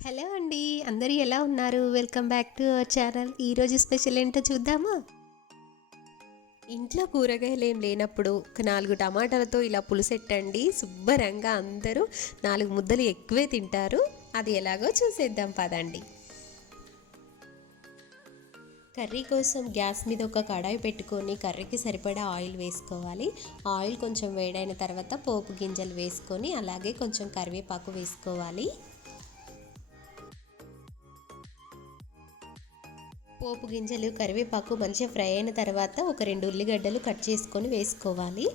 Hello అండి అందరూ ఎలా ఉన్నారు? Welcome back to our channel. ఈరోజు స్పెషల్ ఏంటో చూద్దామా? ఇంట్లో కూరగాయలు ఏం లేనప్పుడు ఒక నాలుగు టమాటాలతో ఇలా పులుసెట్టండి. శుభ్రంగా అందరూ నాలుగు ముద్దలు ఎక్కువే తింటారు. అది ఎలాగో చూసేద్దాం పదండి. కర్రీ కోసం గ్యాస్ మీద ఒక కడాయి పెట్టుకొని కర్రీకి సరిపడా ఆయిల్ వేసుకోవాలి. ఆయిల్ కొంచెం వేడైన తర్వాత పోపు గింజలు వేసుకొని అలాగే కొంచెం కరివేపాకు వేసుకోవాలి. పోపు గింజలు కరివేపాకు మంచిగా ఫ్రై అయిన తర్వాత ఒక రెండు ఉల్లిగడ్డలు కట్ చేసుకొని వేసుకోవాలి.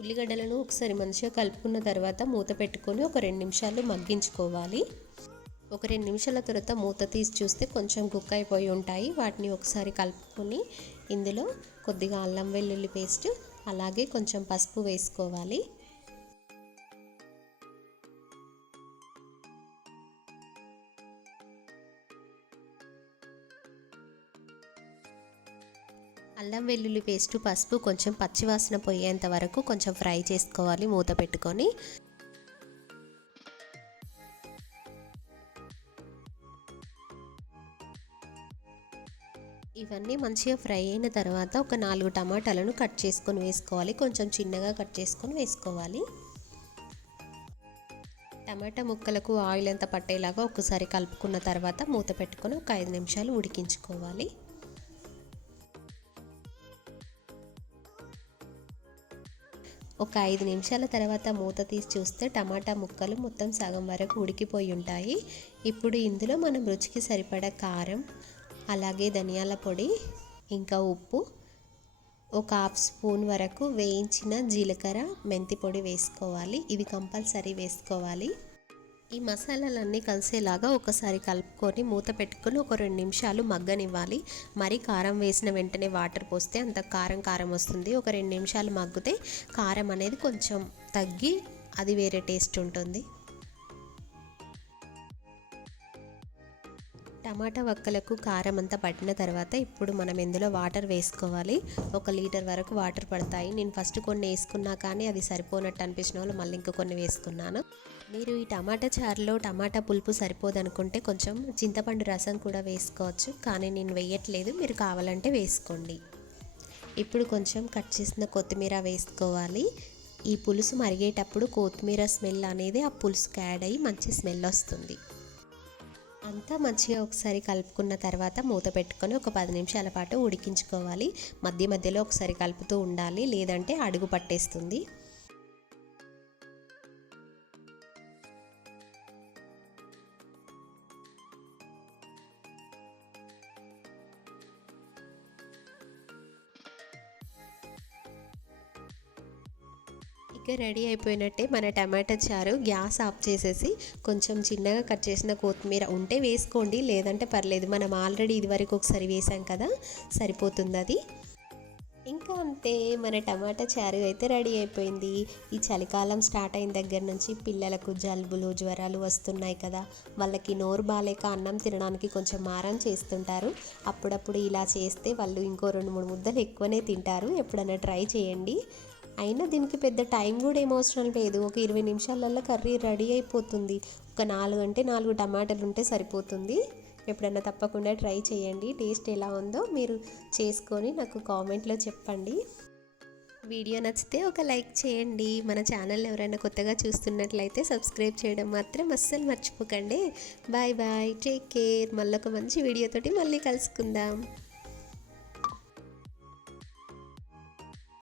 ఉల్లిగడ్డలను ఒకసారి మంచిగా కలుపుకున్న తర్వాత మూత పెట్టుకొని ఒక రెండు నిమిషాలు మగ్గించుకోవాలి. ఒక రెండు నిమిషాల తర్వాత మూత తీసి చూస్తే కొంచెం కుక్ అయిపోయి ఉంటాయి. వాటిని ఒకసారి కలుపుకొని ఇందులో కొద్దిగా అల్లం వెల్లుల్లి పేస్ట్ అలాగే కొంచెం పసుపు వేసుకోవాలి. అల్లం వెల్లుల్లి పేస్ట్ పసుపు కొంచెం పచ్చివాసన పోయేంత వరకు కొంచెం ఫ్రై చేసుకోవాలి మూత పెట్టుకొని. ఇవన్నీ మంచిగా ఫ్రై అయిన తర్వాత ఒక నాలుగు టమాటాలను కట్ చేసుకొని వేసుకోవాలి. కొంచెం చిన్నగా కట్ చేసుకొని వేసుకోవాలి. టమాటా ముక్కలకు ఆయిల్ అంతా పట్టేలాగా ఒకసారి కలుపుకున్న తర్వాత మూత పెట్టుకొని ఒక ఐదు నిమిషాలు ఉడికించుకోవాలి. ఒక ఐదు నిమిషాల తర్వాత మూత తీసి చూస్తే టమాటా ముక్కలు మొత్తం సగం వరకు ఉడికిపోయి ఉంటాయి. ఇప్పుడు ఇందులో మనం రుచికి సరిపడా కారం అలాగే ధనియాల పొడి ఇంకా ఉప్పు ఒక హాఫ్ స్పూన్ వరకు వేయించిన జీలకర్ర మెంతి పొడి వేసుకోవాలి. ఇది కంపల్సరీ వేసుకోవాలి. ఈ మసాలాలన్నీ కలిసేలాగా ఒకసారి కలుపుకొని మూత పెట్టుకొని ఒక రెండు నిమిషాలు మగ్గనివ్వాలి. మరి కారం వేసిన వెంటనే వాటర్ పోస్తే అంత కారం కారం వస్తుంది. ఒక రెండు నిమిషాలు మగ్గితే కారం అనేది కొంచెం తగ్గి అది వేరే టేస్ట్ ఉంటుంది. టమాటా వక్కలకు కారం అంతా పట్టిన తర్వాత ఇప్పుడు మనం ఇందులో వాటర్ వేసుకోవాలి. ఒక లీటర్ వరకు వాటర్ పడతాయి. నేను ఫస్ట్ కొన్ని వేసుకున్నా కానీ అది సరిపోనట్టు అనిపించిన వాళ్ళు మళ్ళీ ఇంక కొన్ని వేసుకున్నాను. మీరు ఈ టమాటా చారులో టమాటా పులుపు సరిపోదనుకుంటే కొంచెం చింతపండు రసం కూడా వేసుకోవచ్చు. కానీ నేను వేయట్లేదు. మీరు కావాలంటే వేసుకోండి. ఇప్పుడు కొంచెం కట్ చేసిన కొత్తిమీర వేసుకోవాలి. ఈ పులుసు మరిగేటప్పుడు కొత్తిమీర స్మెల్ అనేది ఆ పులుసుకి యాడ్ అయ్యి మంచి స్మెల్ వస్తుంది. అంతా మంచిగా ఒకసారి కలుపుకున్న తర్వాత మూత పెట్టుకొని ఒక పది నిమిషాల పాటు ఉడికించుకోవాలి. మధ్య మధ్యలో ఒకసారి కలుపుతూ ఉండాలి. లేదంటే అడుగు పట్టేస్తుంది. సరిగ్గా రెడీ అయిపోయినట్టే మన టమాటా చారు గ్యాస్ ఆఫ్ చేసేసి కొంచెం చిన్నగా కట్ చేసిన కొత్తిమీర ఉంటే వేసుకోండి లేదంటే పర్లేదు. మనం ఆల్రెడీ ఇదివరకు ఒకసారి వేసాం కదా సరిపోతుంది అది. ఇంకా అంతే మన టమాటా చారు అయితే రెడీ అయిపోయింది. ఈ చలికాలం స్టార్ట్ అయిన దగ్గర నుంచి పిల్లలకు జలుబులు జ్వరాలు వస్తున్నాయి కదా. వాళ్ళకి నోరు బాగాలేక అన్నం తినడానికి కొంచెం మారం చేస్తుంటారు. అప్పుడప్పుడు ఇలా చేస్తే వాళ్ళు ఇంకో రెండు మూడు ముద్దలు ఎక్కువనే తింటారు. ఎప్పుడైనా ట్రై చేయండి. అయినా దీనికి పెద్ద టైం కూడా ఏం అవసరం లేదు. ఒక ఇరవై నిమిషాలలో కర్రీ రెడీ అయిపోతుంది. ఒక నాలుగు అంటే నాలుగు టమాటాలు ఉంటే సరిపోతుంది. ఎప్పుడన్నా తప్పకుండా ట్రై చేయండి. టేస్ట్ ఎలా ఉందో మీరు చేసుకొని నాకు కామెంట్లో చెప్పండి. వీడియో నచ్చితే ఒక లైక్ చేయండి. మన ఛానల్ ఎవరైనా కొత్తగా చూస్తున్నట్లయితే సబ్స్క్రైబ్ చేయడం మాత్రం అస్సలు మర్చిపోకండి. Bye bye. Take care. మళ్ళీ ఒక మంచి వీడియోతోటి మళ్ళీ కలుసుకుందాం.